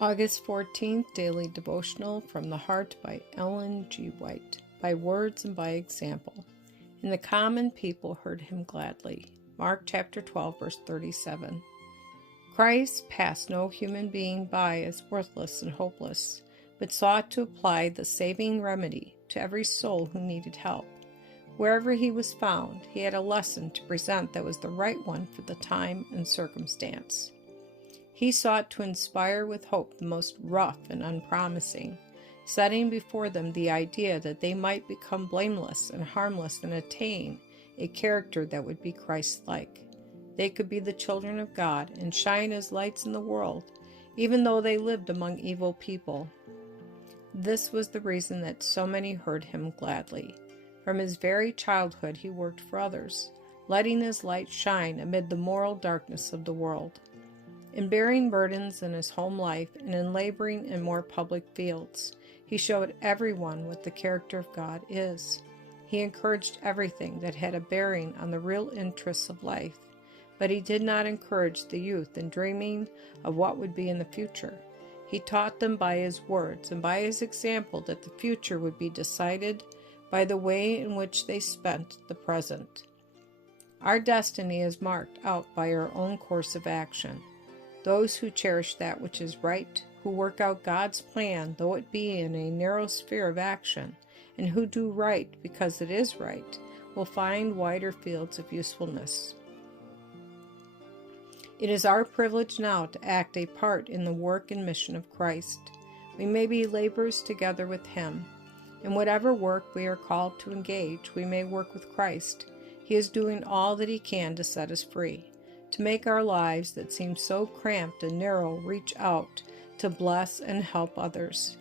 August 14th, Daily Devotional from the Heart by Ellen G. White. By words and by example. And the common people heard him gladly. Mark chapter 12, verse 37. Christ passed no human being by as worthless and hopeless, but sought to apply the saving remedy to every soul who needed help. Wherever he was found, he had a lesson to present that was the right one for the time and circumstance. He sought to inspire with hope the most rough and unpromising, setting before them the idea that they might become blameless and harmless and attain a character that would be Christ-like. They could be the children of God and shine as lights in the world, even though they lived among evil people. This was the reason that so many heard him gladly. From his very childhood he worked for others, letting his light shine amid the moral darkness of the world. In bearing burdens in his home life and in laboring in more public fields, he showed everyone what the character of God is. He encouraged everything that had a bearing on the real interests of life, but he did not encourage the youth in dreaming of what would be in the future. He taught them by his words and by his example that the future would be decided by the way in which they spent the present. Our destiny is marked out by our own course of action. Those who cherish that which is right, who work out God's plan, though it be in a narrow sphere of action, and who do right because it is right, will find wider fields of usefulness. It is our privilege now to act a part in the work and mission of Christ. We may be laborers together with him. In whatever work we are called to engage, we may work with Christ. He is doing all that he can to set us free, to make our lives that seem so cramped and narrow reach out to bless and help others.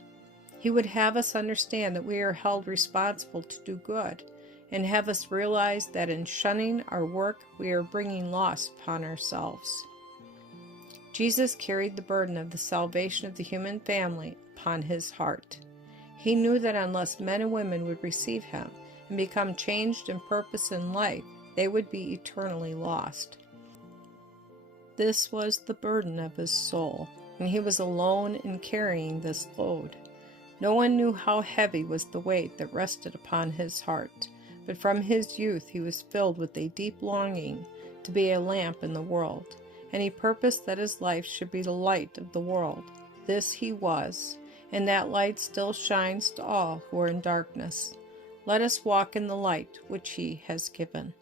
He would have us understand that we are held responsible to do good, and have us realize that in shunning our work we are bringing loss upon ourselves. Jesus carried the burden of the salvation of the human family upon his heart. He knew that unless men and women would receive him and become changed in purpose and life, they would be eternally lost. This was the burden of his soul, and he was alone in carrying this load. No one knew how heavy was the weight that rested upon his heart, but from his youth he was filled with a deep longing to be a lamp in the world, and he purposed that his life should be the light of the world. This he was, and that light still shines to all who are in darkness. Let us walk in the light which he has given.